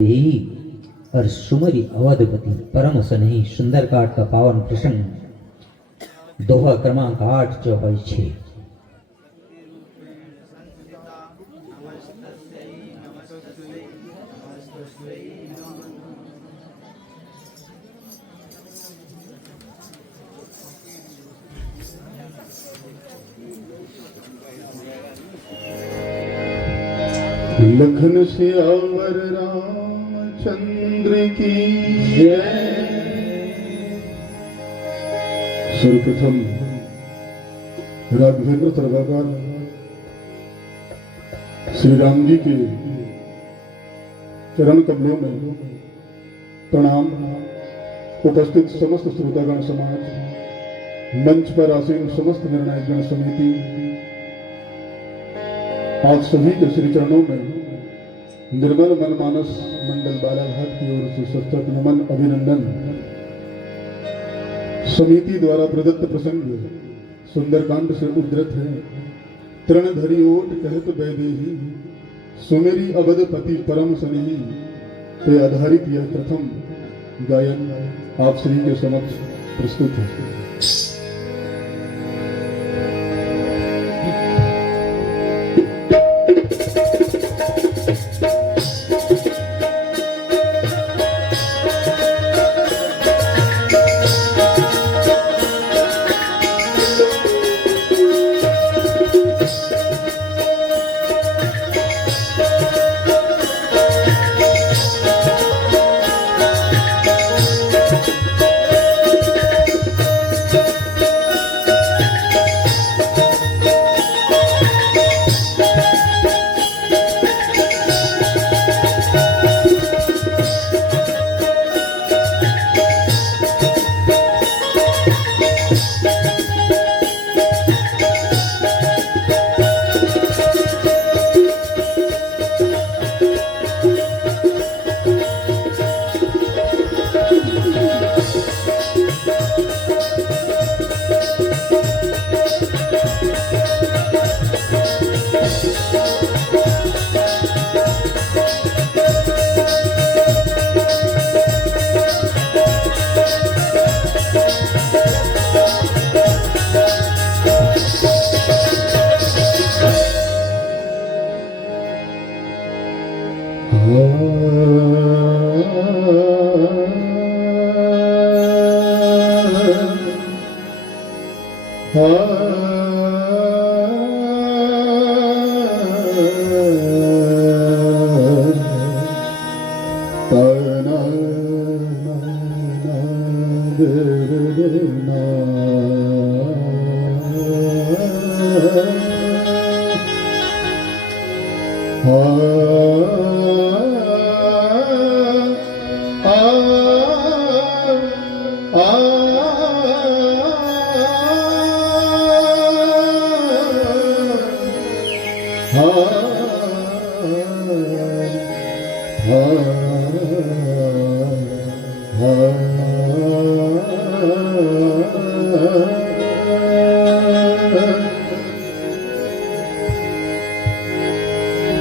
ही और सुमरी अवधपति परम स्नेही सुंदरकांड का पावन प्रसंग दोहा क्रमांक 8 जो है 6। लखन सियावर रामचंद्र की जय। सर्वप्रथम राघवेंद्र तर्काकार श्री राम जी के चरण कमलों में प्रणाम। उपस्थित समस्त श्रोतागण समाज, मंच पर आसीन समस्त निर्णायक गण समिति, आप सभी के श्री चरणों में निर्मल मन मानस मंडल बालाघाट की ओर से सशक्त नमन अभिनंदन। समिति द्वारा प्रदत्त प्रसंग सुंदरकांड से उद्धृत है। तृणधरी ओट कहत वैदेही, सुमेरी अवधपति परम स्नेही पे आधारित यह प्रथम गायन आप सभी के समक्ष प्रस्तुत है।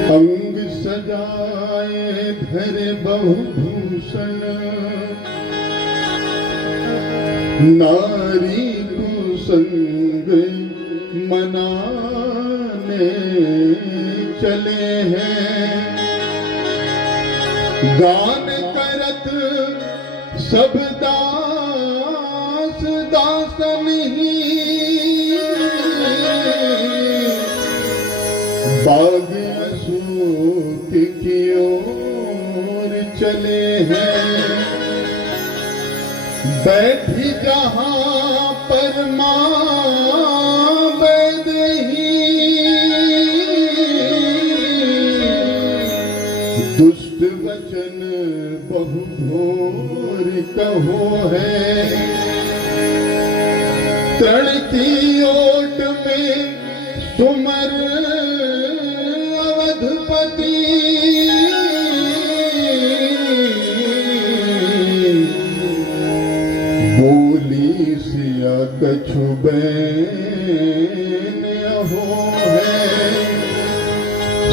अंग सजाए धर बहुभूषण, नारी कुसंग मनाने चले हैं। गान करत सब दास दासन ही, बाग अशोक की ओर चले हैं। बैठी जहां पर मां वैदेही, दुष्ट वचन बहु घोर कहो है। तृण की ओट में सुमर अवधपति, बोली सिया कछु बैन हो है।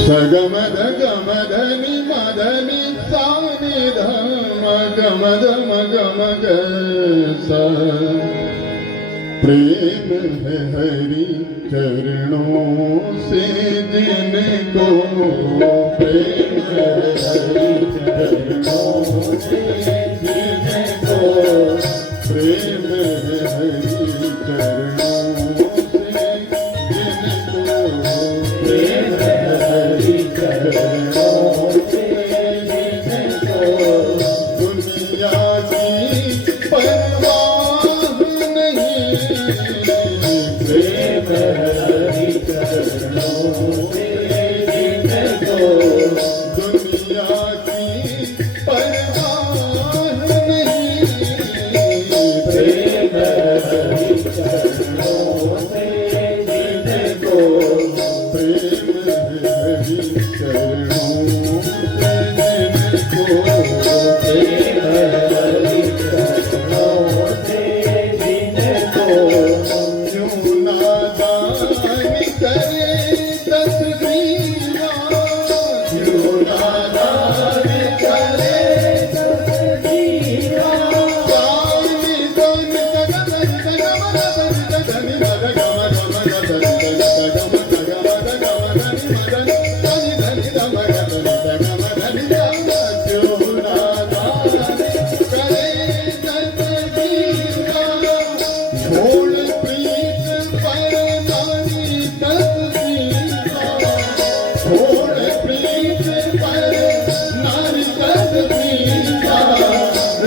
सगमद गमधनि मदनि सान धम गम धम गम ग सा प्रेम है हरि चरणों से जिनको प्रेम है हरि चरणों से जिनको प्रेम है हरि चरणों से जिनको प्रेम है हरि चरणों से जिनको दुनिया की परवाह नहीं प्रेम हरि चरणों से जिनको दुनिया की परवाह नहीं प्रेम हरि चरणों से जिनको प्रेम हरि चरणों से जिनको प्रेम हरि चरणों से जिनको यूं नादानी करे तस्वीरा यूं नादानी करे तस्वीरा गाली दान गगन गगन गगन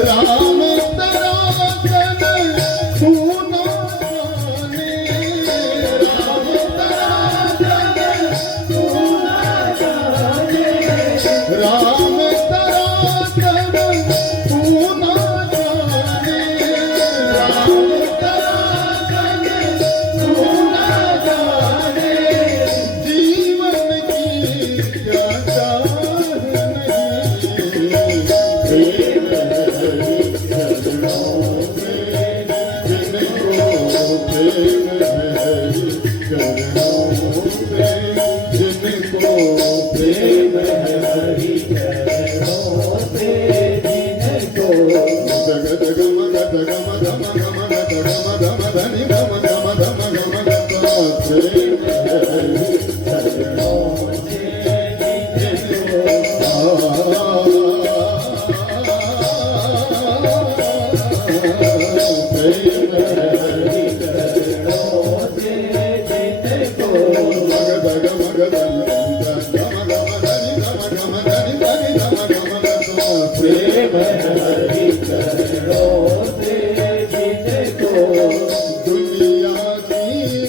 राम तरासन तू ना जाने राम तरासन तू ना जाने राम तरासन तू ना जाने राम तरासन तू ना जाने जीवन की क्या चाह नहीं प्रेम हरि चरणों में जिनको प्रेम हरि चरणों में जिनको प्रेम हरि चरणों से जिनको जगत गम गम गम गम गम गम धनि गम गम गम गम गम प्रेम हरि चरणों से जिनको प्रेम हरि चरणों से जिनको मग गम गम प्रेम हरि चरणों से जिनको दुनिया की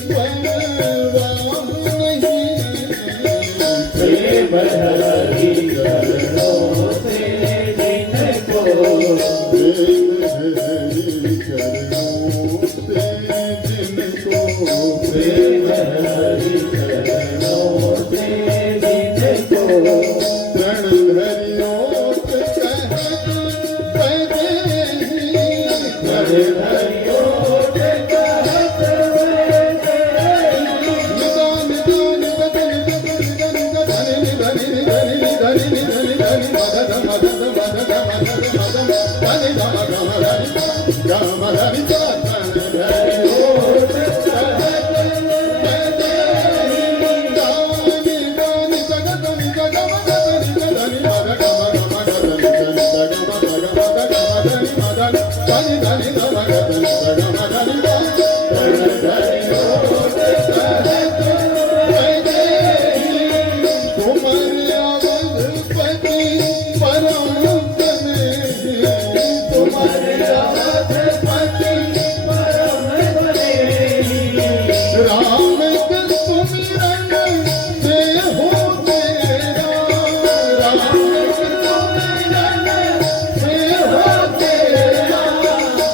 परवाह नहीं प्रेम हरि चरणों से जिनको प्रेम हरि चरणों से जिनको प्रेम हरि चरणों से जिनको प्रण हरियों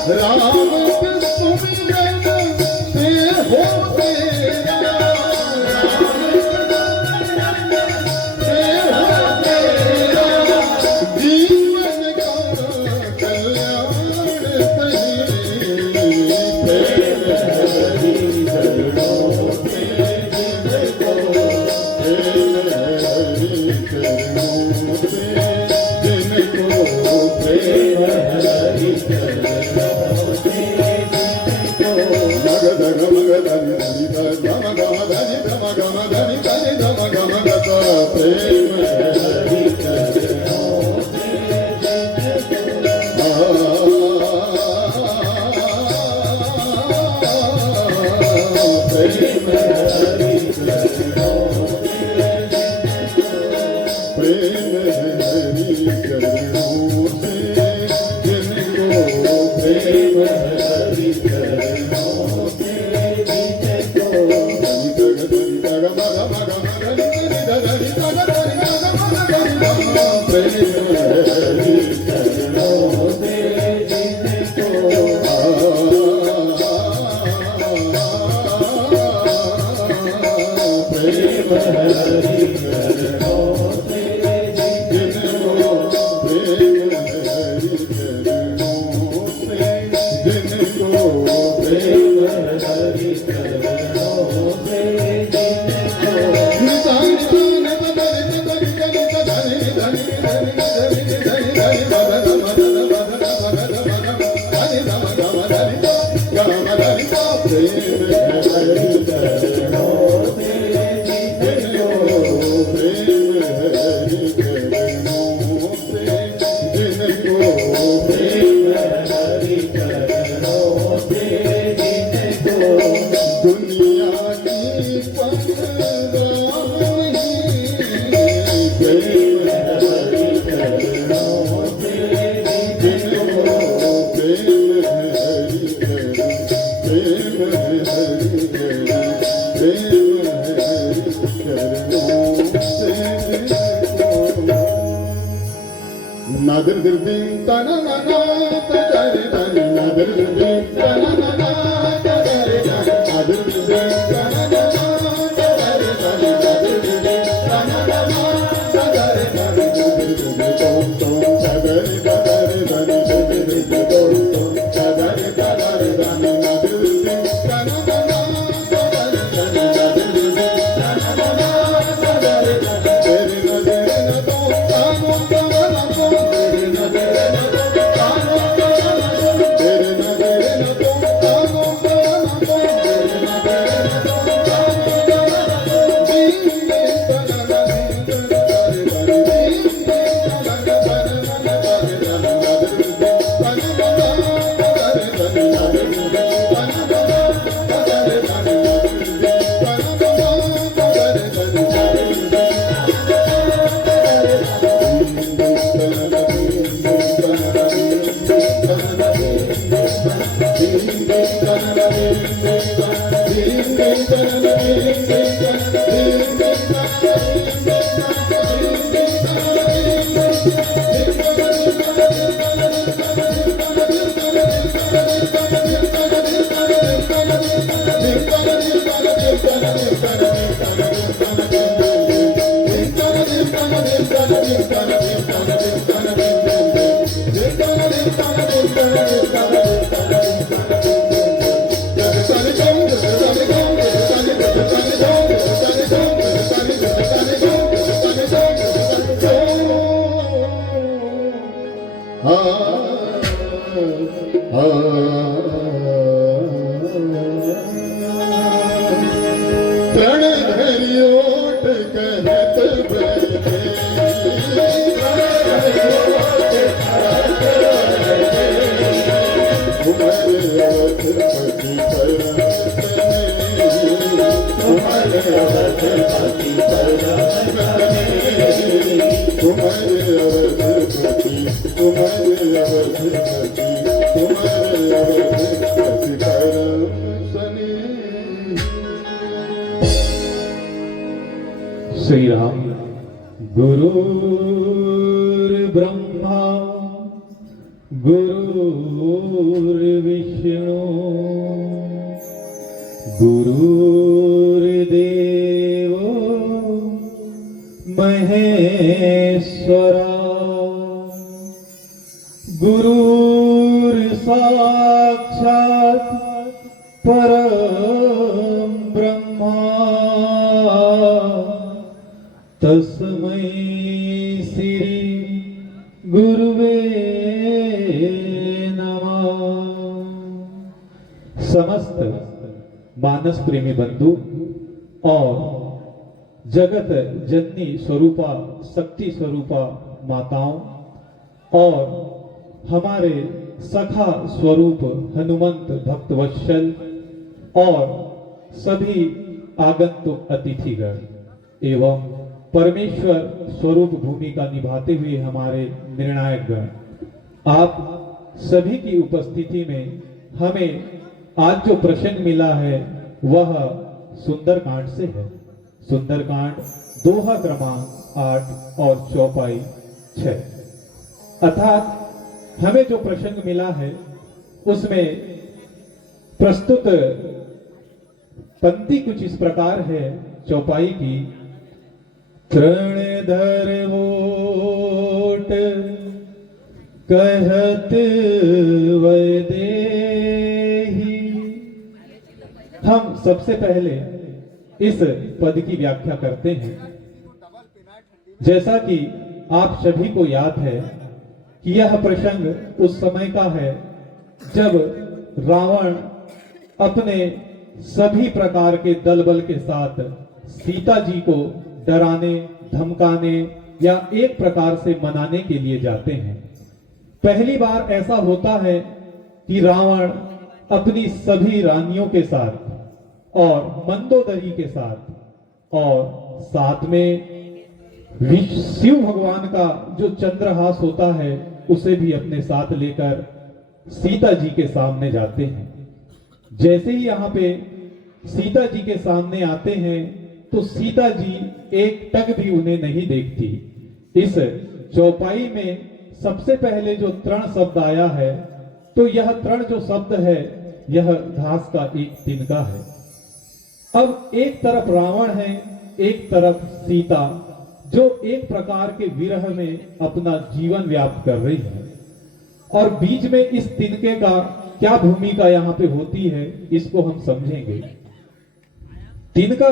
राम नादर दिल दिन तना ना ना तरे तनी नादर दिल दिन तना ना ना तरे तनी नादर दिल दिन तना ना ना तरे तनी नादर दिल दिन तना ना ना तरे तनी नादर दिल दिन तोम तोम सगर सगर तनी सगर तोम तोम सगर सगर तनी नादर दिल दिन तना ना ना तरे तनी नादर दिल दिन तना ना ना तरे तनी तेरे नजर न तो कानों का ना तो तेरे नजर न तो कानों का ना तो तेरे नजर न तो कानों का ना तो तेरे नजर न तो कानों का ना तो दीन दे तना ना दीन तारे तारे दीन दे तना ना तारे ना तारे ना नादर दिल दिन तना ना ना तारे तनी नादर दिल दिन तना ना ना तारे तनी नादर दिल दिन तना ना ना तारे तनी नादर दिल दिन रणधरियोट कहत श्री राम। गुरुर्ब्रह्मा गुरुर्विष्णु गुरुर्देवो महेश्वरा गुरुर्साक्षात् परं ब्रह्मा तस्मै श्री गुरुवे नमः। समस्त मानस प्रेमी बंधु और जगत जननी स्वरूपा शक्ति स्वरूपा माताओं और हमारे सखा स्वरूप हनुमंत भक्त वत्सल और सभी आगंतुक अतिथिगण एवं परमेश्वर स्वरूप भूमिका निभाते हुए हमारे निर्णायक गण, आप सभी की उपस्थिति में हमें आज जो प्रसंग मिला है वह सुंदरकांड से है। सुंदरकांड दोहा क्रमांक 8 और चौपाई 6। अर्थात हमें जो प्रसंग मिला है उसमें प्रस्तुत पंक्ति कुछ इस प्रकार है चौपाई की। तृणधर ओट कहत वैदेही। हम सबसे पहले इस पद की व्याख्या करते हैं। जैसा कि आप सभी को याद है कि यह प्रसंग उस समय का है जब रावण अपने सभी प्रकार के दल बल के साथ सीता जी को डराने धमकाने या एक प्रकार से मनाने के लिए जाते हैं। पहली बार ऐसा होता है कि रावण अपनी सभी रानियों के साथ और मंदोदरी के साथ और साथ में शिव भगवान का जो चंद्रहास होता है उसे भी अपने साथ लेकर सीता जी के सामने जाते हैं। जैसे ही यहाँ पे सीता जी के सामने आते हैं तो सीता जी एक टक भी उन्हें नहीं देखती। इस चौपाई में सबसे पहले जो तृण शब्द आया है, तो यह तृण जो शब्द है यह घास का एक तिनका है। अब एक तरफ रावण है, एक तरफ सीता, जो एक प्रकार के विरह में अपना जीवन व्याप्त कर रही है, और बीच में इस तिनके का क्या भूमिका यहाँ पे होती है इसको हम समझेंगे। तिनका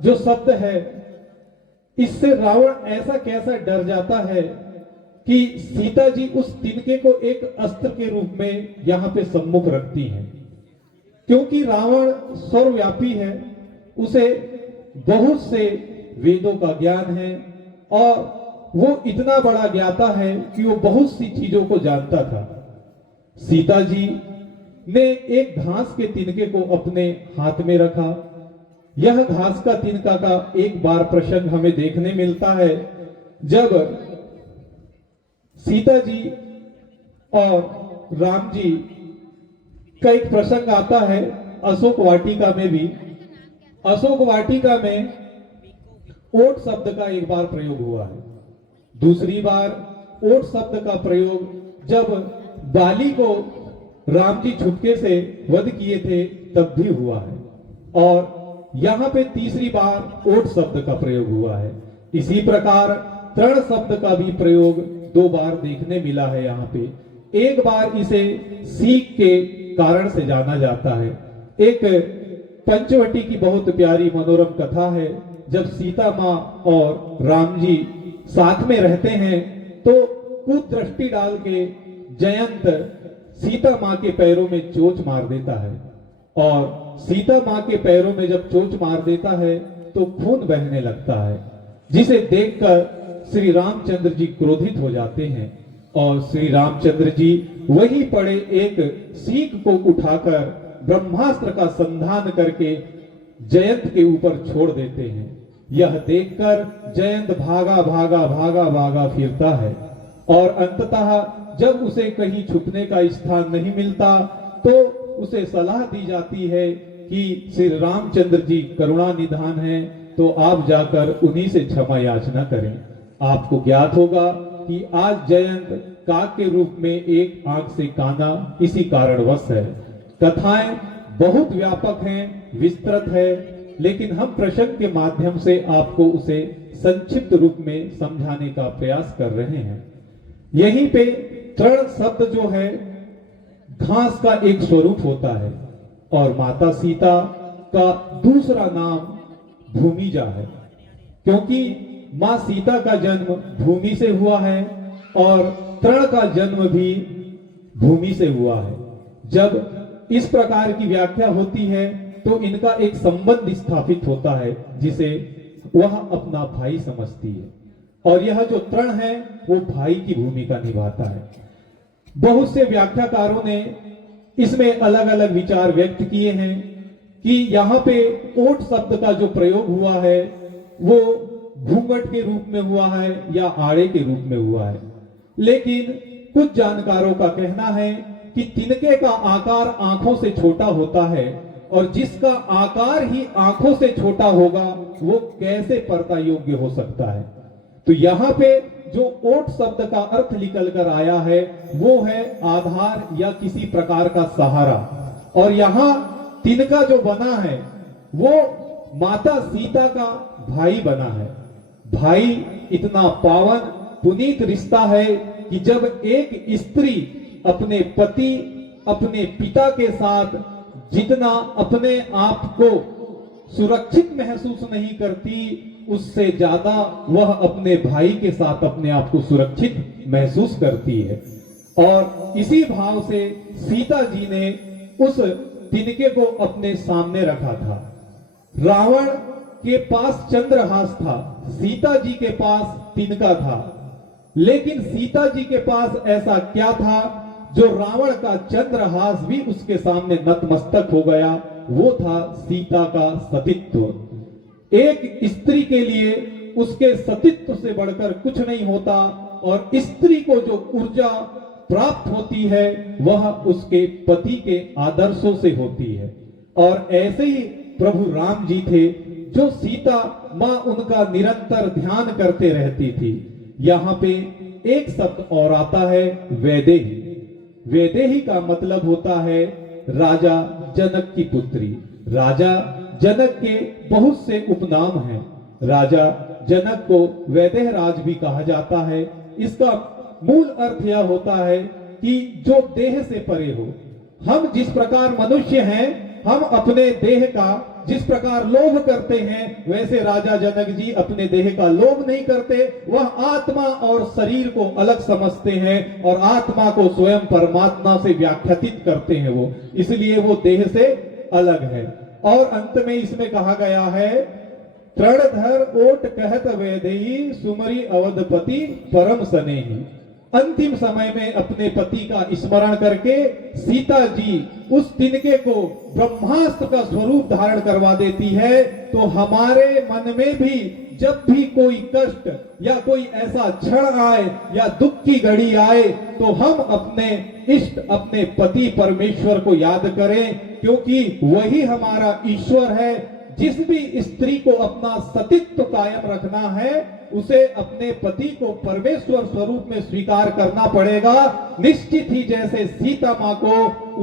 जो शब्द है, इससे रावण ऐसा कैसा डर जाता है कि सीता जी उस तिनके को एक अस्त्र के रूप में यहाँ पे सम्मुख रखती हैं, क्योंकि रावण सर्वव्यापी है, उसे बहुत से वेदों का ज्ञान है और वो इतना बड़ा ज्ञाता है कि वो बहुत सी चीजों को जानता था। सीता जी ने एक घास के तिनके को अपने हाथ में रखा। यह घास का तिनका का एक बार प्रसंग हमें देखने मिलता है, जब सीता जी और राम जी का एक प्रसंग आता है अशोक वाटिका में भी। अशोक वाटिका में ओट शब्द का एक बार प्रयोग हुआ है। दूसरी बार ओट शब्द का प्रयोग जब बाली को राम जी छुटके से वध किए थे तब भी हुआ है, और यहाँ पे तीसरी बार ओट शब्द का प्रयोग हुआ है। इसी प्रकार तृण शब्द का भी प्रयोग 2 बार देखने मिला है यहाँ पे। एक बार इसे सीख के कारण से जाना जाता है। एक पंचवटी की बहुत प्यारी मनोरम कथा है, जब सीता माँ और राम जी साथ में रहते हैं तो कुदृष्टि डाल के जयंत सीता माँ के पैरों में चोट मार देता है, और सीता माँ के पैरों में जब चोट मार देता है तो खून बहने लगता है, जिसे देखकर श्री रामचंद्र जी क्रोधित हो जाते हैं, और श्री रामचंद्र जी वही पड़े एक सीख को उठाकर ब्रह्मास्त्र का संधान करके जयंत के ऊपर छोड़ देते हैं। यह देखकर जयंत भागा भागा भागा भागा फिरता है, और अंततः जब उसे कहीं छुपने का स्थान नहीं मिलता तो उसे सलाह दी जाती है कि श्री रामचंद्र जी करुणा निधान है, तो आप जाकर उन्हीं से क्षमा याचना करें। आपको ज्ञात होगा कि आज जयंत काक के रूप में एक आंख से काना इसी कारणवश है। कथाएं बहुत व्यापक हैं, विस्तृत है, लेकिन हम प्रसंग के माध्यम से आपको उसे संक्षिप्त रूप में समझाने का प्रयास कर रहे हैं। यहीं पे तृण शब्द जो है घास का एक स्वरूप होता है, और माता सीता का दूसरा नाम भूमिजा है, क्योंकि मां सीता का जन्म भूमि से हुआ है और तृण का जन्म भी भूमि से हुआ है। जब इस प्रकार की व्याख्या होती है तो इनका एक संबंध स्थापित होता है, जिसे वह अपना भाई समझती है, और यह जो तृण है वो भाई की भूमिका निभाता है। बहुत से व्याख्याकारों ने इसमें अलग अलग विचार व्यक्त किए हैं कि यहाँ पे ओट शब्द का जो प्रयोग हुआ है वो घूंघट के रूप में हुआ है या आड़े के रूप में हुआ है, लेकिन कुछ जानकारों का कहना है कि तिनके का आकार आंखों से छोटा होता है, और जिसका आकार ही आंखों से छोटा होगा वो कैसे परता योग्य हो सकता है। तो यहाँ पे जो ओट शब्द का अर्थ निकल कर आया है वो है आधार या किसी प्रकार का सहारा, और यहाँ तिनका जो बना है वो माता सीता का भाई बना है। भाई इतना पावन पुनीत रिश्ता है कि जब एक स्त्री अपने पति अपने पिता के साथ जितना अपने आप को सुरक्षित महसूस नहीं करती, उससे ज्यादा वह अपने भाई के साथ अपने आप को सुरक्षित महसूस करती है। और इसी भाव से सीता जी ने उस तिनके को अपने सामने रखा था। रावण के पास चंद्रहास था, सीता जी के पास तिनका था, लेकिन सीता जी के पास ऐसा क्या था जो रावण का चंद्रहास भी उसके सामने नतमस्तक हो गया? वो था सीता का सतीत्व। एक स्त्री के लिए उसके सतीत्व से बढ़कर कुछ नहीं होता, और स्त्री को जो ऊर्जा प्राप्त होती है वह उसके पति के आदर्शों से होती है। और ऐसे ही प्रभु राम जी थे जो सीता मां उनका निरंतर ध्यान करते रहती थी। यहाँ पे एक शब्द और आता है वैदेही। वैदेही का मतलब होता है राजा जनक की पुत्री। राजा जनक के बहुत से उपनाम हैं। राजा जनक को वैदेह राज भी कहा जाता है। इसका मूल अर्थ यह होता है कि जो देह से परे हो। हम जिस प्रकार मनुष्य हैं, हम अपने देह का जिस प्रकार लोभ करते हैं, वैसे राजा जनक जी अपने देह का लोभ नहीं करते। वह आत्मा और शरीर को अलग समझते हैं और आत्मा को स्वयं परमात्मा से व्याख्यातित करते हैं वो, इसलिए वो देह से अलग है। और अंत में इसमें कहा गया है तृणधर ओट कहत वैदेही सुमरी अवधपति परम सनेही। अंतिम समय में अपने पति का स्मरण करके सीता जी उस तिनके को ब्रह्मास्त्र का स्वरूप धारण करवा देती है। तो हमारे मन में भी जब भी कोई कष्ट या कोई ऐसा क्षण आए या दुख की घड़ी आए, तो हम अपने इष्ट अपने पति परमेश्वर को याद करें, क्योंकि वही हमारा ईश्वर है। जिस भी स्त्री को अपना सतीत्व कायम रखना है, उसे अपने पति को परमेश्वर स्वरूप में स्वीकार करना पड़ेगा। निश्चित ही जैसे सीता मां को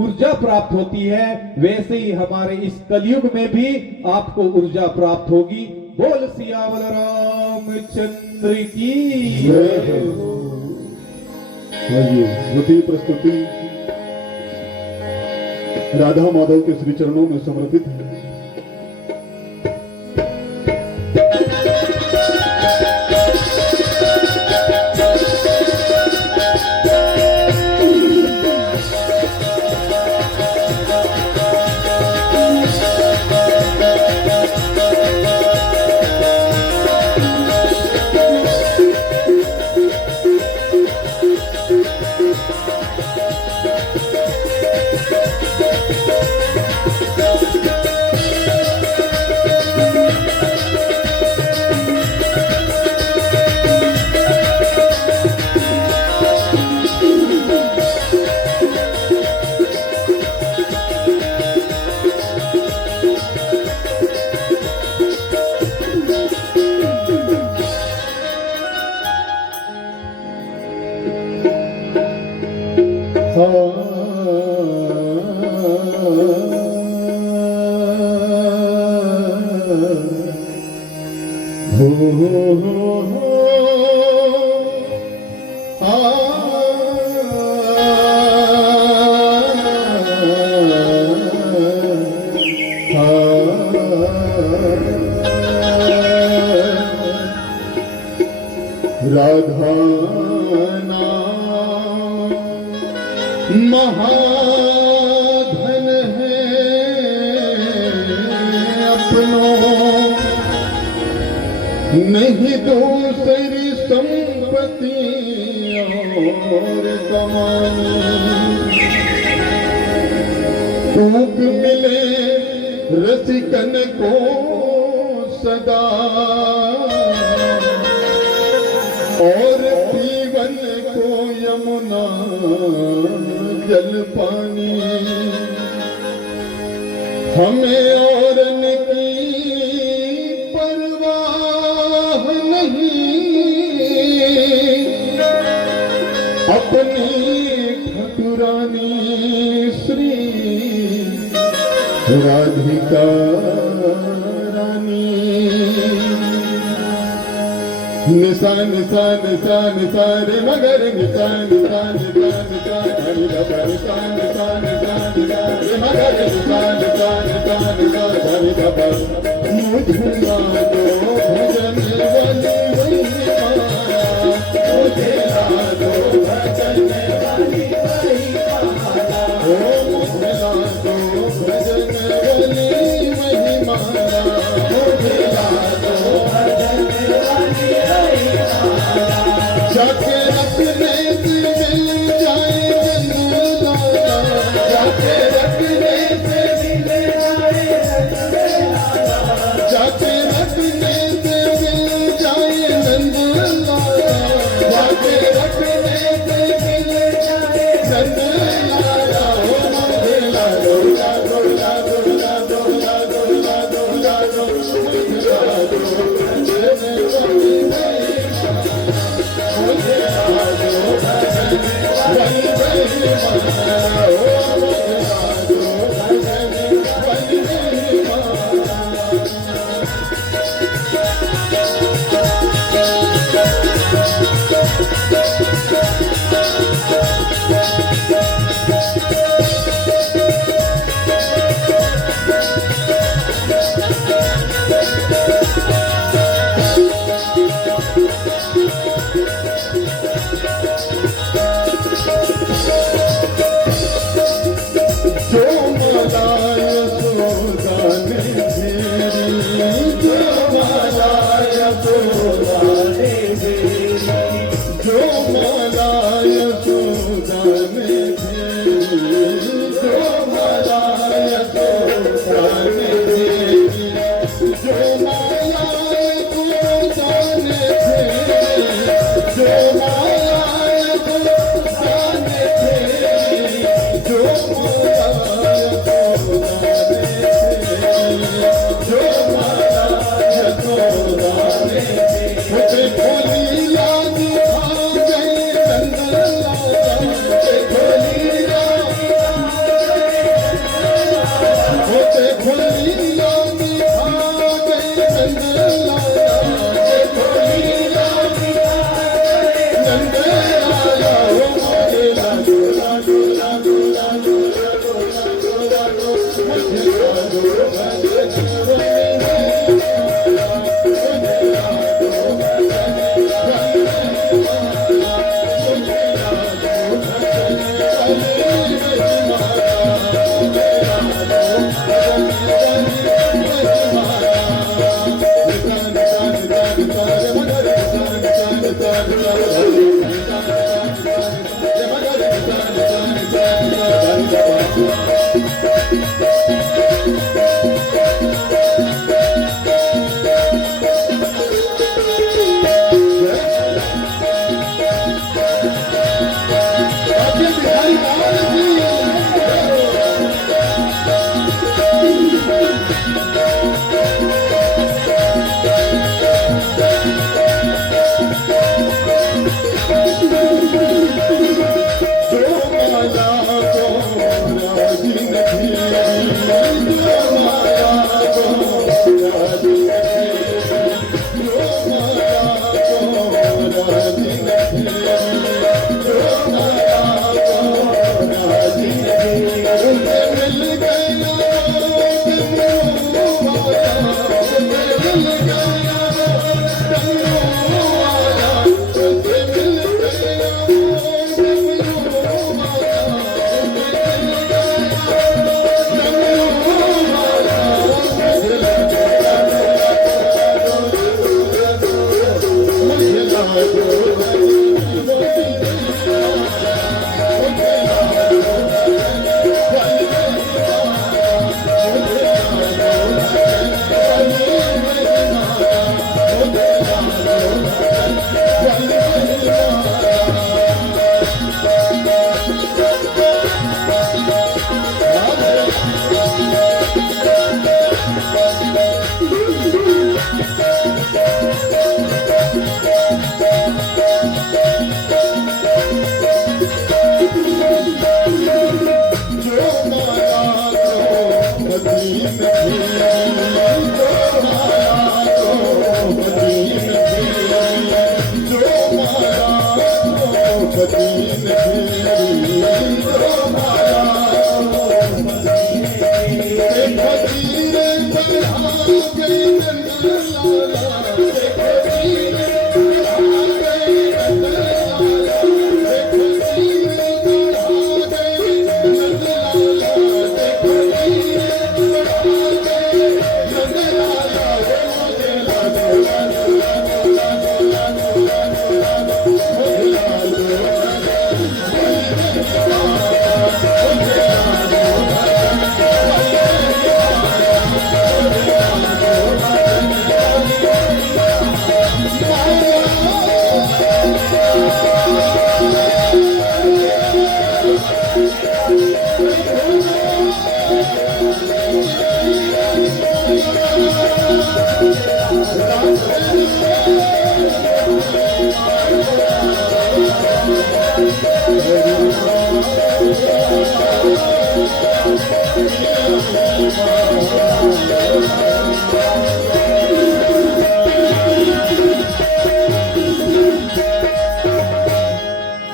ऊर्जा प्राप्त होती है, वैसे ही हमारे इस कलयुग में भी आपको ऊर्जा प्राप्त होगी। बोल सियावर रामचंद्र की जय हो। आइए द्वितीय प्रस्तुति राधा माधव के श्री चरणों में समर्पित है। राधा नाम महाधन है अपनों, नहीं दूसरी संपत्ति और कमानी। भूख मिले रसिकन को सदा और जीवन को यमुना जल पानी। हमें औरन की परवाह नहीं, अपनी ठकुरानी श्री राधिका रानी। निशा निशा निशा निशा रे मगर निशा निशा निशा निशा धनी धपा निशा निशा निशा निशा रे मगर निशा निशा निशा निशा धनी धपा। मुझे ना दो भजन वाली मैया, मुझे ना दो भजन वाली मैया, ओ मुझे ना दो भजन वाली महिमा, मुझे ना दो भजन वाली। जाके अपने दिल में जाए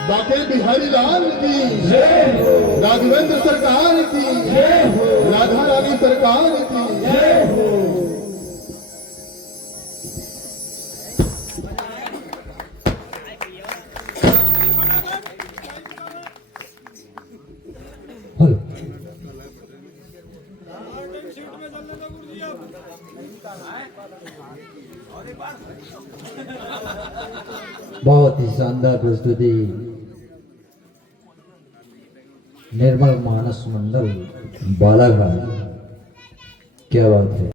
बाके बिहारी लाल की राघवेंद्र सरकार की राधा रानी सरकार की हेलो बहुत ही शानदार प्रस्तुति निर्मल मानस मंडल बालाघाट, क्या बात है।